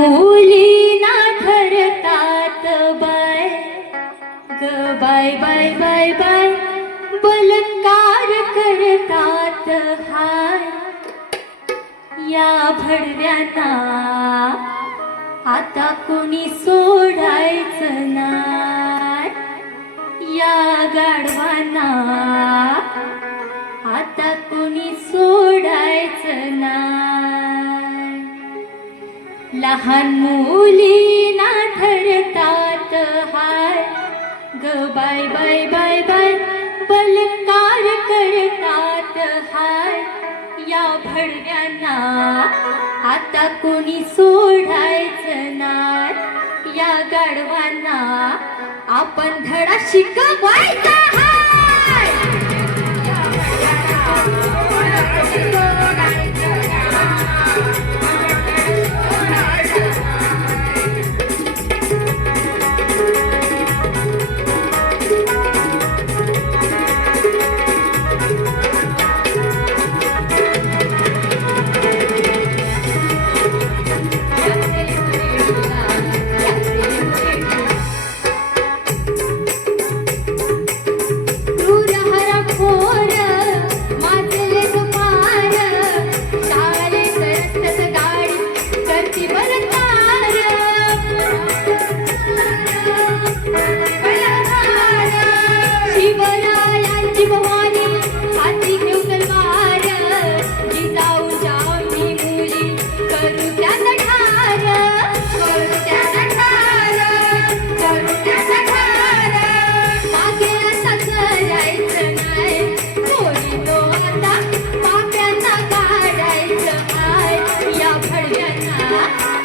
मुलीना ठरतात बाय ग बाय बाय बाय बाय बलात्कार करतात हाय या भडव्यांना आता कोणी सोडायचं नाही या गाढवांना आता कोणी सोडायचं नाही लहान मुलीना ठरतात हाय ग बाय बाय बाय बाय बलात्कार करतात हाय या भडव्यांना आता कोणी सोडायचं नाही या गाढवांना आपण धडा शिकवायचा हाय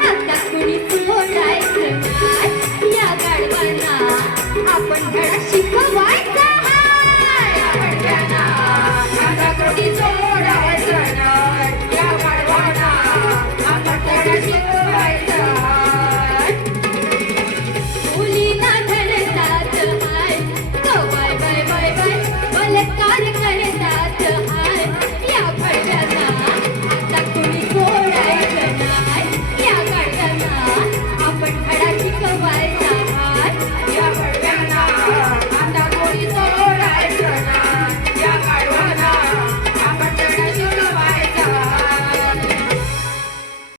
आता कुणी